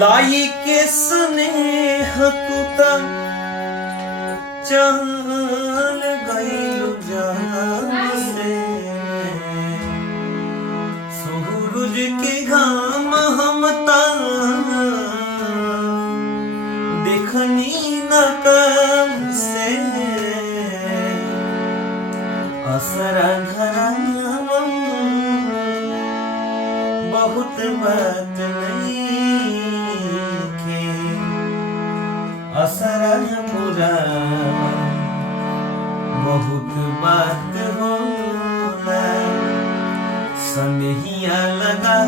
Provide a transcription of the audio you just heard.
लाई के स्नेह तू त चल गइलु जान से। सूरज के घाम हम त देखनी न कब से। असरा धरा बहुत बात नहीं के। असरा पूरा बहुत बात होला। सनहिया लगा